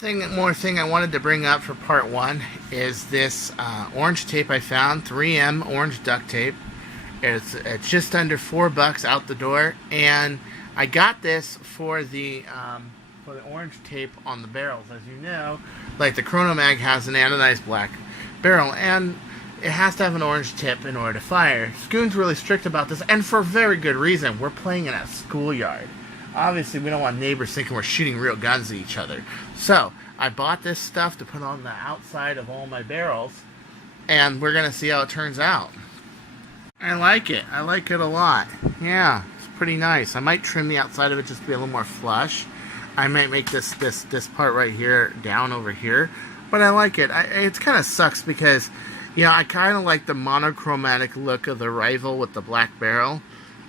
More thing I wanted to bring up for part one is this orange tape I found, 3M orange duct tape. It's just under $4 out the door, and I got this for the orange tape on the barrels. As you know, like the KRONOS has an anodized black barrel, and it has to have an orange tip in order to fire. Schoon's really strict about this, and for very good reason. We're playing in a schoolyard. Obviously, we don't want neighbors thinking we're shooting real guns at each other. So, I bought this stuff to put on the outside of all my barrels, and we're going to see how it turns out. I like it. I like it a lot. Yeah, it's pretty nice. I might trim the outside of it just to be a little more flush. I might make this part right here down over here, but I like it. It kind of sucks because, you know, I kind of like the monochromatic look of the rifle with the black barrel.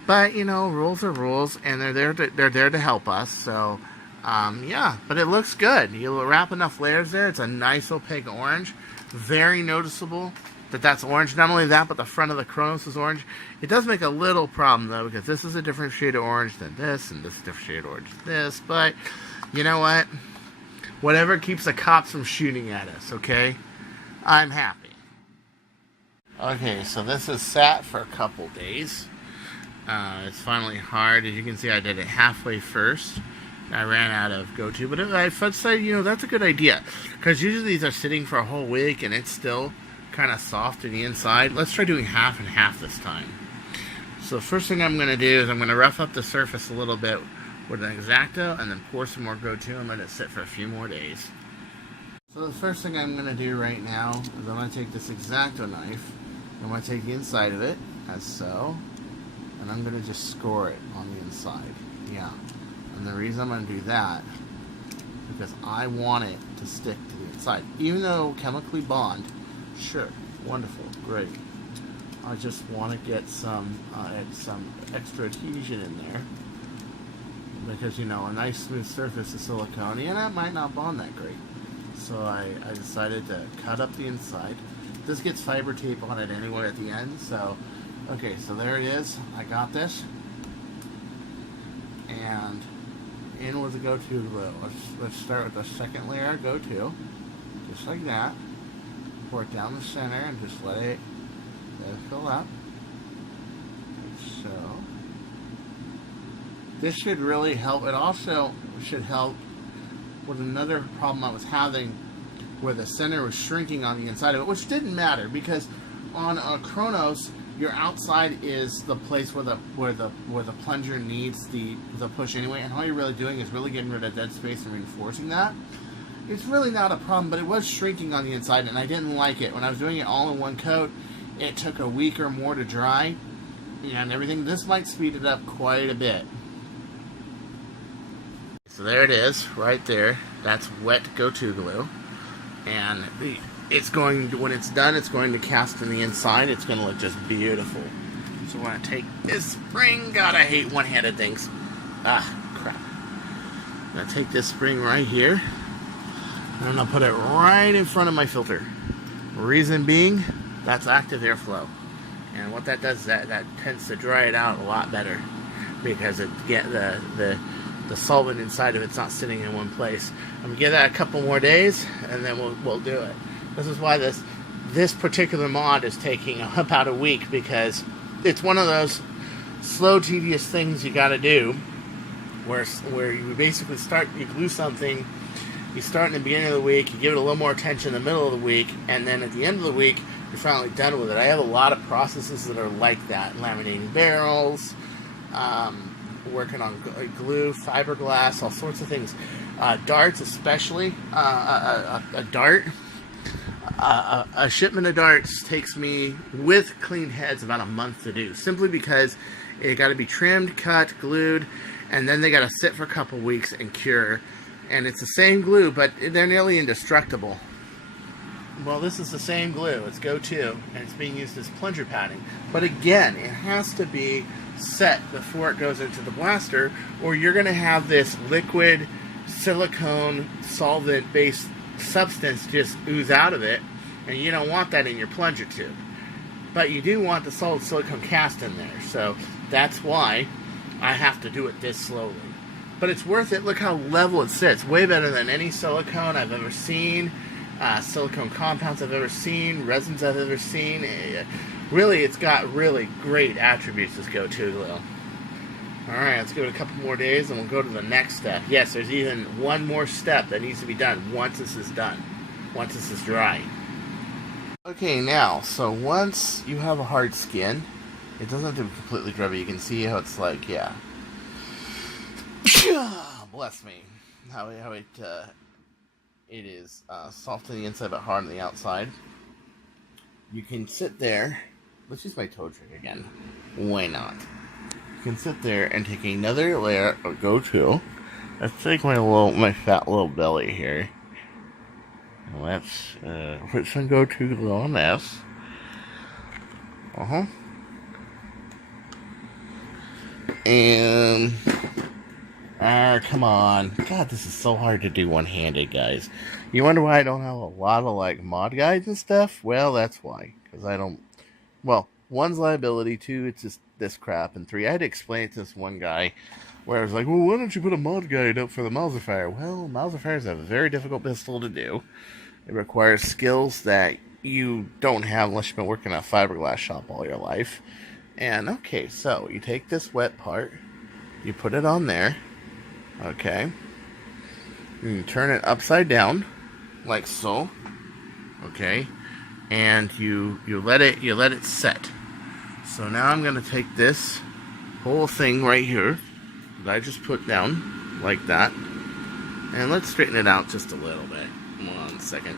But, you know, rules are rules, and they're there to help us. So, yeah, but it looks good. You wrap enough layers there. It's a nice opaque orange. Very noticeable that that's orange. Not only that, but the front of the KRONOS is orange. It does make a little problem, though, because this is a different shade of orange than this, and this is a different shade of orange than this. But, you know what? Whatever keeps the cops from shooting at us, okay? I'm happy. Okay, so this is sat for a couple days. It's finally hard. As you can see, I did it halfway first. I ran out of go-to, but I decided, you know, that's a good idea, because usually these are sitting for a whole week and it's still kind of soft on the inside. Let's try doing half and half this time. So the first thing I'm going to do is I'm going to rough up the surface a little bit with an X-Acto and then pour some more go-to and let it sit for a few more days. So the first thing I'm going to do right now is I'm going to take this X-Acto knife. I'm going to take the inside of it, as so. And I'm going to just score it on the inside. Yeah. And the reason I'm going to do that is because I want it to stick to the inside. Even though chemically bond, sure, wonderful, great. I just want to get some extra adhesion in there. Because, you know, a nice smooth surface is silicone, and it might not bond that great. So I decided to cut up the inside. This gets fiber tape on it anyway at the end, so... Okay, so there it is. I got this. And in with the go-to glue. Let's start with the second layer of go-to. Just like that. Pour it down the center and just let it fill up. Like so. This should really help. It also should help with another problem I was having where the center was shrinking on the inside of it, which didn't matter because on a KRONOS, your outside is the place where the plunger needs the push anyway, and all you're really doing is really getting rid of dead space and reinforcing that. It's really not a problem, but it was shrinking on the inside, and I didn't like it. When I was doing it all in one coat, it took a week or more to dry, and everything. This might speed it up quite a bit. So there it is, right there. That's wet go-to glue, and it's going to, when it's done, it's going to cast in the inside. It's going to look just beautiful. So we're going to take this spring. God, I hate one-handed things. Ah, crap. I'm going to take this spring right here, and I'm going to put it right in front of my filter. Reason being, that's active airflow. And what that does is that tends to dry it out a lot better because it the solvent inside of it's not sitting in one place. I'm going to give that a couple more days, and then we'll do it. This is why this particular mod is taking about a week, because it's one of those slow, tedious things you got to do, where you basically you glue something, you start in the beginning of the week, you give it a little more attention in the middle of the week, and then at the end of the week, you're finally done with it. I have a lot of processes that are like that: laminating barrels, working on glue, fiberglass, all sorts of things. Darts, especially a dart. A shipment of darts takes me, with clean heads, about a month to do, simply because it got to be trimmed, cut, glued, and then they got to sit for a couple weeks and cure. And it's the same glue, but they're nearly indestructible. Well, this is the same glue. It's go-to, and it's being used as plunger padding. But again, it has to be set before it goes into the blaster, or you're going to have this liquid silicone solvent-based substance just ooze out of it, and you don't want that in your plunger tube. But you do want the solid silicone cast in there, so that's why I have to do it this slowly. but it's worth it. Look how level it sits. Way better than any silicone I've ever seen, silicone compounds I've ever seen, resins I've ever seen. Really, it's got really great attributes, this go-to glue. Alright, let's give it a couple more days and we'll go to the next step. Yes, there's even one more step that needs to be done once this is done. Once this is dry. Okay, now, so once you have a hard skin, it doesn't have to be completely dry, but you can see how it's like, yeah. Bless me. How it is soft on the inside but hard on the outside. You can sit there. Let's use my toe trick again. Why not? You can sit there and take another layer of go-to. Let's take my fat little belly here. And let's put some go-to glue on this. And come on. God, this is so hard to do one-handed, guys. You wonder why I don't have a lot of like mod guides and stuff? Well, that's why. Because I don't. Well, one's liability, two, it's just this crap, and three, I had to explain it to this one guy where I was like, well, why don't you put a mod guide up for the Mauserfire? Well, Mauserfire is a very difficult pistol to do. It requires skills that you don't have unless you've been working at a fiberglass shop all your life. And, okay, so you take this wet part, you put it on there, okay, you turn it upside down, like so, okay, and you let it set. So now I'm going to take this whole thing right here that I just put down, like that, and let's straighten it out just a little bit. One second.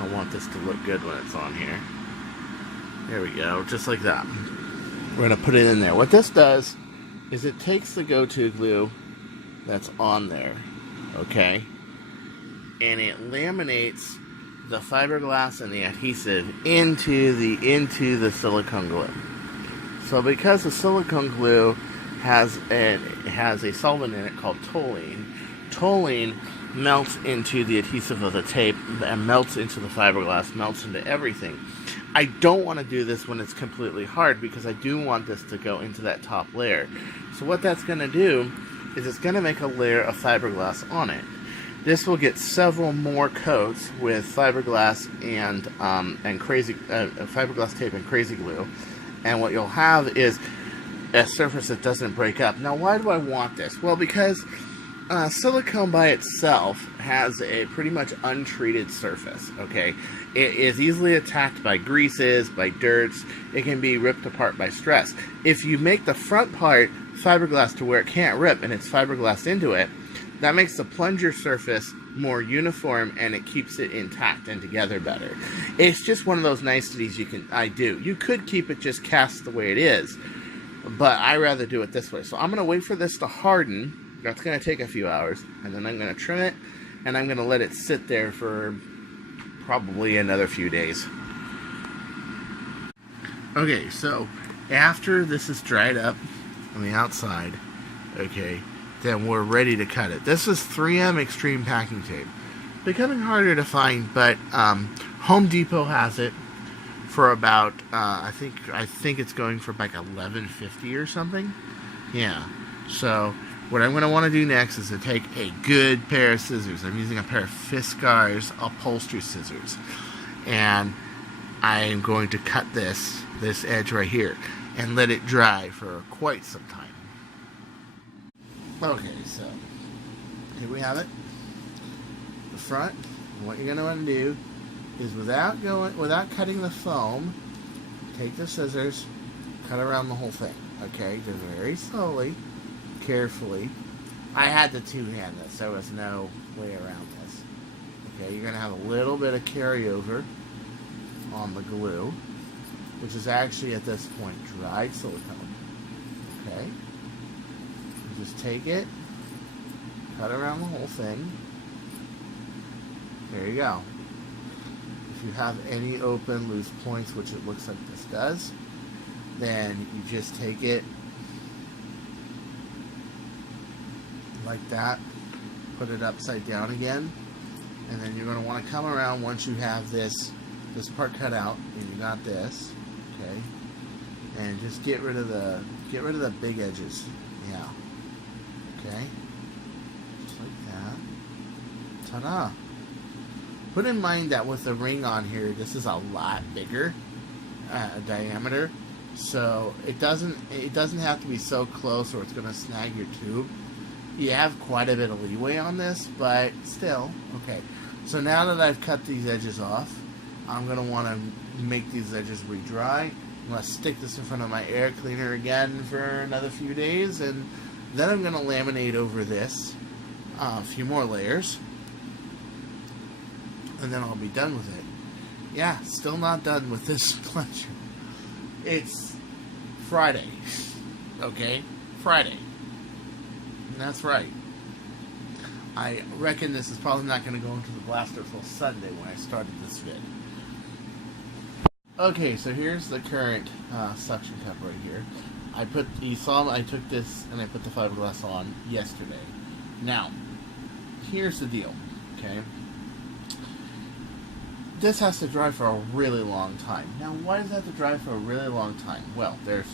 I want this to look good when it's on here. There we go, just like that. We're going to put it in there. What this does is it takes the go-to glue that's on there, okay, and it laminates the fiberglass and the adhesive into the silicone glue. So because the silicone glue has a solvent in it called toluene, toluene melts into the adhesive of the tape and melts into the fiberglass, melts into everything. I don't want to do this when it's completely hard because I do want this to go into that top layer. So what that's going to do is it's going to make a layer of fiberglass on it. This will get several more coats with fiberglass and fiberglass tape and crazy glue, and what you'll have is a surface that doesn't break up. Now, why do I want this? Well, because silicone by itself has a pretty much untreated surface, okay? It is easily attacked by greases, by dirts. It can be ripped apart by stress. If you make the front part fiberglass to where it can't rip and it's fiberglass into it, that makes the plunger surface more uniform and it keeps it intact and together better. It's just one of those niceties I do. You could keep it just cast the way it is, but I rather do it this way. So I'm going to wait for this to harden. That's going to take a few hours, and then I'm going to trim it, and I'm going to let it sit there for probably another few days. Okay, so after this is dried up on the outside, okay, then we're ready to cut it. This is 3M Extreme Packing Tape. Becoming harder to find, but Home Depot has it for about I think it's going for like $11.50 or something. Yeah. So what I'm going to want to do next is to take a good pair of scissors. I'm using a pair of Fiskars upholstery scissors, and I am going to cut this edge right here and let it dry for quite some time. Okay, so here we have it. The front. And what you're going to want to do is without cutting the foam, take the scissors, cut around the whole thing. Okay, just very slowly, carefully. I had to two-hand this. There was no way around this. Okay, you're going to have a little bit of carryover on the glue, which is actually at this point dried silicone. Okay. Just take it, cut around the whole thing. There you go. If you have any open, loose points, which it looks like this does, then you just take it like that, put it upside down again, and then you're going to want to come around once you have this part cut out, and you got this, okay, and just get rid of the get rid of the big edges. Yeah. Okay. Just like that. Ta-da. Put in mind that with the ring on here, this is a lot bigger diameter, so it doesn't have to be so close or it's going to snag your tube. You have quite a bit of leeway on this, but still. Okay. So now that I've cut these edges off, I'm going to want to make these edges re-dry. I'm going to stick this in front of my air cleaner again for another few days, and then I'm going to laminate over this a few more layers, and then I'll be done with it. Yeah, still not done with this plunger. It's Friday. Okay? Friday. And that's right. I reckon this is probably not going to go into the blaster till Sunday when I started this vid. Okay, so here's the current suction cup right here. You saw I took this and I put the fiberglass on yesterday. Now, here's the deal, okay? This has to dry for a really long time. Now, why does it have to dry for a really long time? Well, there's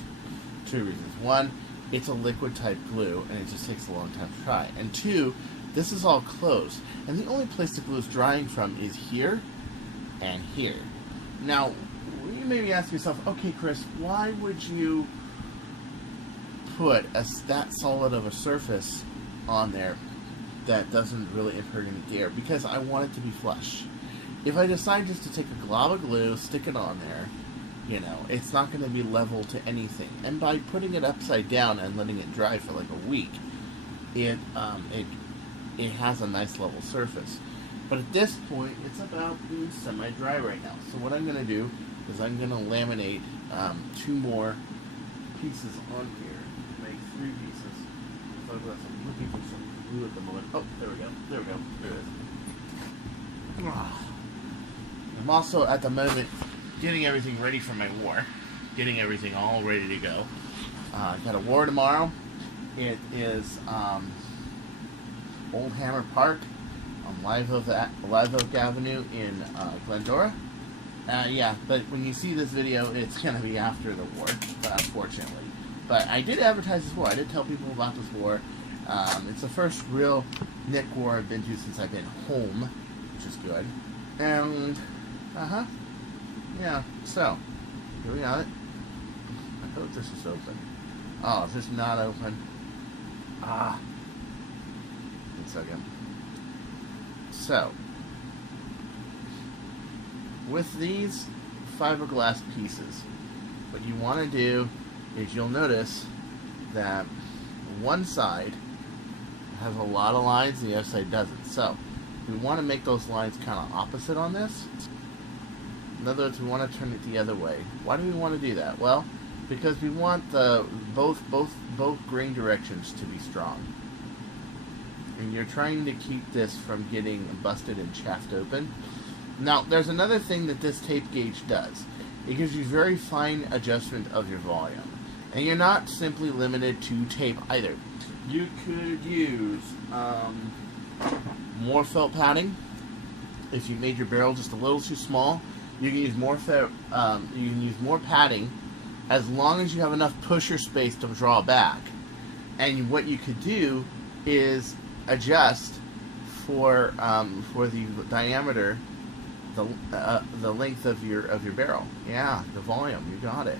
two reasons. One, it's a liquid type glue and it just takes a long time to dry. And two, this is all closed. And the only place the glue is drying from is here and here. Now, you maybe ask yourself, okay, Chris, why would you put that solid of a surface on there that doesn't really impart any air? Because I want it to be flush. If I decide just to take a glob of glue, stick it on there, you know, it's not going to be level to anything. And by putting it upside down and letting it dry for like a week, it has a nice level surface. But at this point, it's about being semi-dry right now. So what I'm going to do is I'm going to laminate 2 more pieces on here, make 3 pieces. So I'm looking for some glue at the moment. Oh, there we go. There we go. There it is. I'm also, at the moment, getting everything ready for my war. Getting everything all ready to go. I've got a war tomorrow. It is Old Hammer Park on Live Oak Avenue in Glendora. Yeah, but when you see this video, it's going to be after the war, unfortunately. But I did advertise this war. I did tell people about this war. It's the first real Nick war I've been to since I've been home, which is good. And, yeah, so, here we got it. I hope this is open. Oh, is this not open? Ah. One second. So, with these fiberglass pieces, what you want to do is you'll notice that one side has a lot of lines and the other side doesn't. So, we want to make those lines kind of opposite on this. In other words, we want to turn it the other way. Why do we want to do that? Well, because we want the both grain directions to be strong. And you're trying to keep this from getting busted and chaffed open. Now, there's another thing that this tape gauge does. It gives you very fine adjustment of your volume. And you're not simply limited to tape either. You could use more felt padding. If you made your barrel just a little too small, you can use more padding as long as you have enough pusher space to draw back. And what you could do is adjust for the diameter, the length of your barrel. Yeah, the volume. You got it.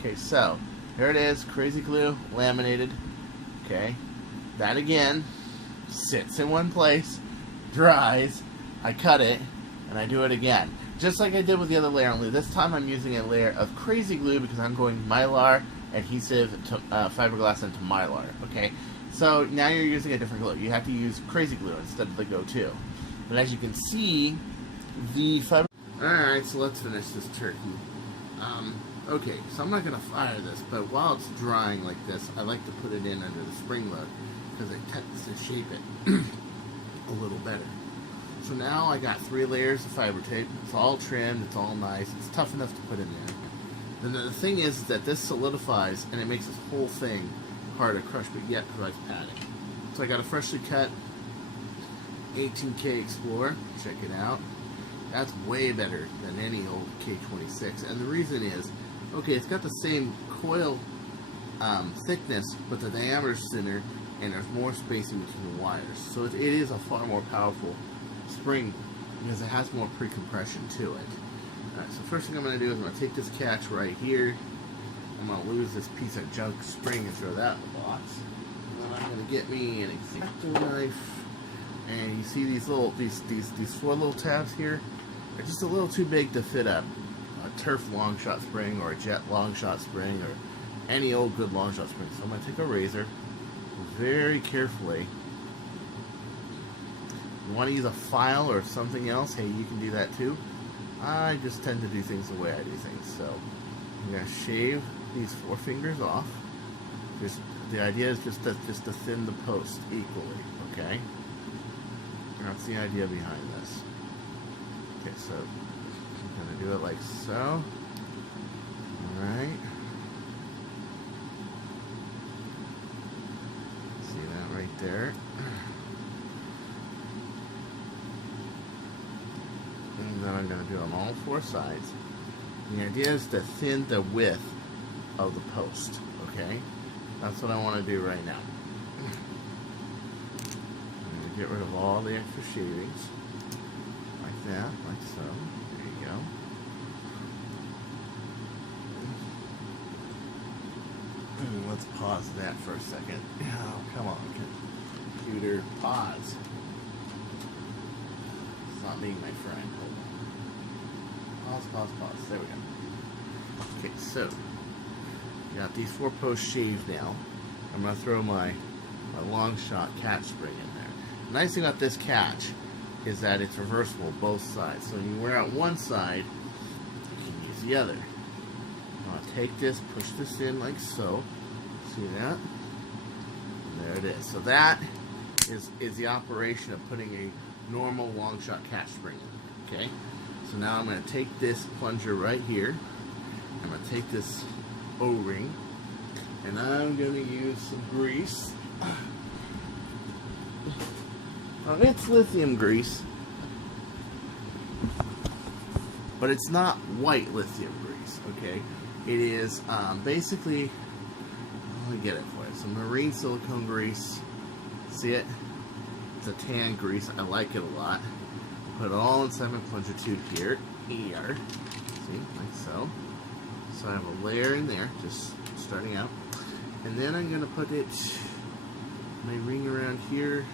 Okay, so here it is. Crazy glue, laminated. Okay, that again sits in one place, dries. I cut it, and I do it again, just like I did with the other layer on glue. This time I'm using a layer of crazy glue because I'm going Mylar adhesive to, fiberglass into Mylar. Okay. So now you're using a different glue. You have to use crazy glue instead of the Go-To. But as you can see, the fiber... Alright, so let's finish this turkey. Okay, so I'm not going to fire this, but while it's drying like this, I like to put it in under the spring load because it tends to shape it a little better. So now I got 3 layers of fiber tape. It's all trimmed, it's all nice, it's tough enough to put in there. Then the thing is that this solidifies and it makes this whole thing hard to crush, but yet provides padding. So I got a freshly cut 18K Explorer. Check it out. That's way better than any old K26. And the reason is, okay, it's got the same coil thickness, but the diameter is thinner, and there's more spacing between the wires. So it is a far more powerful spring because it has more pre-compression to it. Alright, so first thing I'm going to do is I'm going to take this catch right here. I'm going to lose this piece of junk spring and throw that in the box. And then I'm going to get me an X-Acto knife. And you see these little, these 4 little tabs here? They're just a little too big to fit a turf long shot spring or a jet long shot spring or any old good long shot spring. So I'm going to take a razor very carefully. You want to use a file or something else, hey, you can do that too. I just tend to do things the way I do things. So I'm going to shave these 4 fingers off. The idea is just to thin the post equally, okay? That's the idea behind this. Okay, so I'm going to do it like so. Alright. See that right there? And then I'm going to do it on all 4 sides. The idea is to thin the width of the post, okay? That's what I want to do right now. Get rid of all the extra shavings, like that, like so. There you go. Let's pause that for a second. Oh, come on, computer, pause. It's not being my friend. Hold on. Pause. There we go. Okay, so got these 4 posts shaved now. I'm gonna throw my long shot catch spring in there. The nice thing about this catch is that it's reversible both sides. So when you wear out one side, you can use the other. I'm going to take this, push this in like so. See that? And there it is. So that is the operation of putting a normal long shot catch spring in. Okay? So now I'm going to take this plunger right here. I'm going to take this O-ring. And I'm going to use some grease. It's lithium grease, but it's not white lithium grease, okay? It is basically, let me get it for you. Some marine silicone grease. See it? It's a tan grease. I like it a lot. Put it all inside my plunger tube here. Here. See? Like so. So I have a layer in there, just starting out. And then I'm going to put it, my ring around here.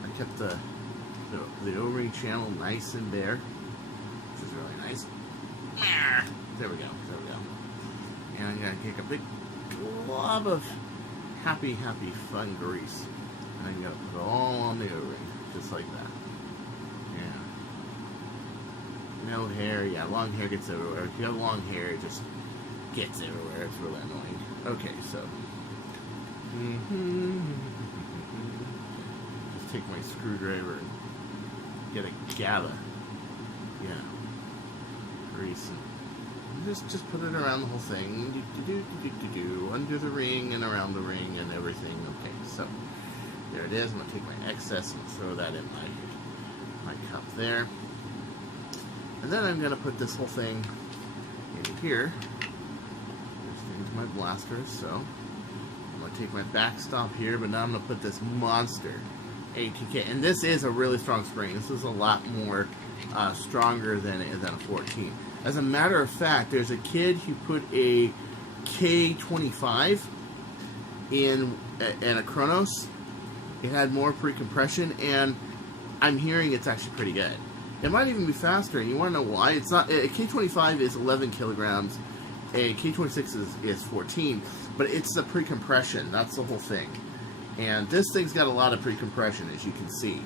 I kept the O-ring channel nice and bare, which is really nice. There we go. And I'm going to take a big glob of happy, fun grease. And I'm going to put it all on the O-ring, just like that. Yeah. No hair, yeah, long hair gets everywhere. If you have long hair, it just gets everywhere. It's really annoying. Okay, so. Take my screwdriver and get a GABA, grease, and just put it around the whole thing, under the ring and around the ring and everything. Okay, so there it is. I'm gonna take my excess and throw that in my cup there, and then I'm gonna put this whole thing in here. Just into my blaster. So I'm gonna take my backstop here, but now I'm gonna put this monster ATK, and this is a really strong spring. This is a lot more stronger than a 14. As a matter of fact, there's a kid who put a K25 in a KRONOS. It had more pre-compression, and I'm hearing it's actually pretty good. It might even be faster, and you want to know why? It's not. A K25 is 11 kilograms. A K26 is 14, but it's the pre-compression. That's the whole thing. And this thing's got a lot of pre-compression, as you can see.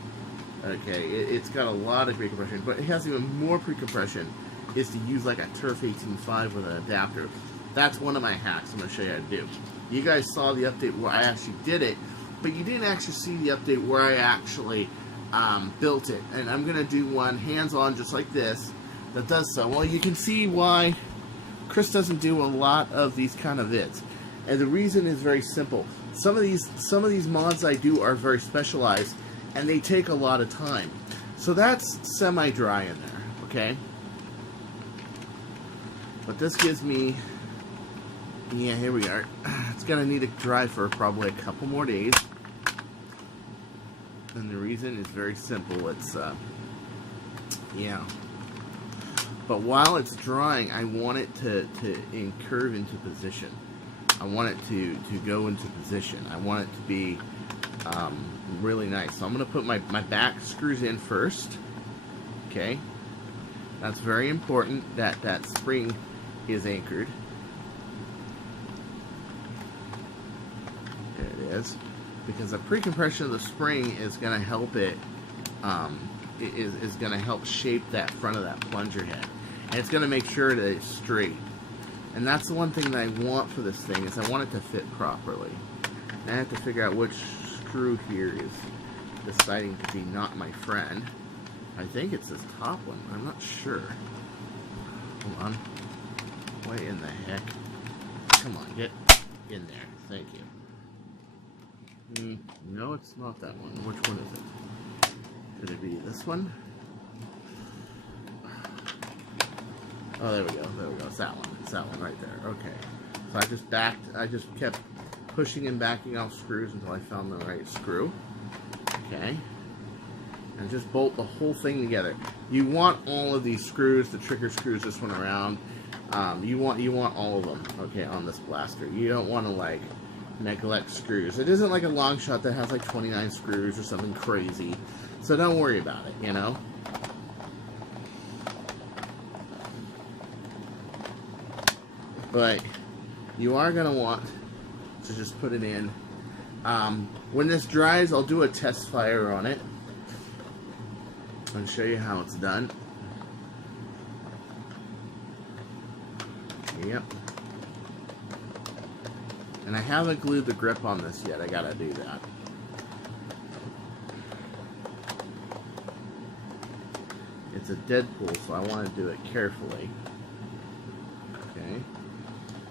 Okay, it's got a lot of pre-compression, but it has even more pre-compression is to use like a Turf 18.5 with an adapter. That's one of my hacks I'm going to show you how to do. You guys saw the update where I actually did it, but you didn't actually see the update where I actually built it. And I'm going to do one hands-on just like this that does so. Well, you can see why Chris doesn't do a lot of these kind of vids. And the reason is very simple. Some of these mods I do are very specialized, and they take a lot of time. So that's semi-dry in there, okay? But this gives me Yeah, here we are. It's gonna need to dry for probably a couple more days. And the reason is very simple. It's, yeah. But while it's drying, I want it to curve into position. I want it to go into position. I want it to be really nice. So I'm going to put my back screws in first. Okay. That's very important that that spring is anchored. There it is. Because the pre-compression of the spring is going to help it, is going to help shape that front of that plunger head. And it's going to make sure that it's straight. And that's the one thing that I want for this thing, is I want it to fit properly. And I have to figure out which screw here is deciding to be not my friend. I think it's this top one. I'm not sure. Hold on. What in the heck? Come on, get in there. Thank you. No, it's not that one. Which one is it? Could it be this one? Oh, there we go. There we go. It's that one. It's that one right there. Okay. So I just kept pushing and backing off screws until I found the right screw. Okay. And just bolt the whole thing together. You want all of these screws, the trigger screws, this one around. You want all of them, okay, on this blaster. You don't want to, like, neglect screws. It isn't like a long shot that has like 29 screws or something crazy. So don't worry about it, you know? But you are going to want to just put it in. When this dries, I'll do a test fire on it and show you how it's done. Yep. And I haven't glued the grip on this yet. I gotta do that. It's a Deadpool, so I want to do it carefully. Okay.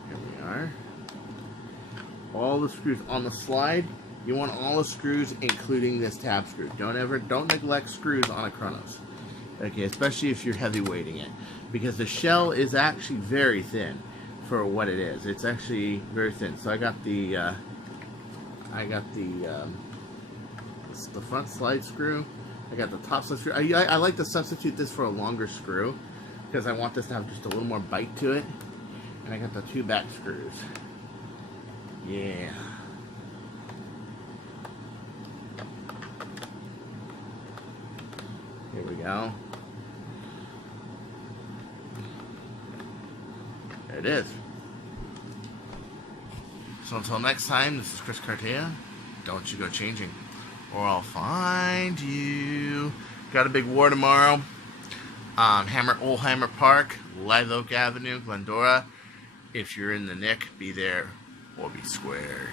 Here we are. All the screws on the slide. You want all the screws, including this tab screw. Don't neglect screws on a KRONOS. Okay, especially if you're heavy weighting it, because the shell is actually very thin for what it is. It's actually very thin. So I got the front slide screw. I got the top slide screw. I like to substitute this for a longer screw because I want this to have just a little more bite to it. And I got the two back screws. Yeah. Here we go. There it is. So until next time, this is Chris Cartea. Don't you go changing, or I'll find you. Got a big war tomorrow. Old Hammer Park, Live Oak Avenue, Glendora. If you're in the nick, be there or be square.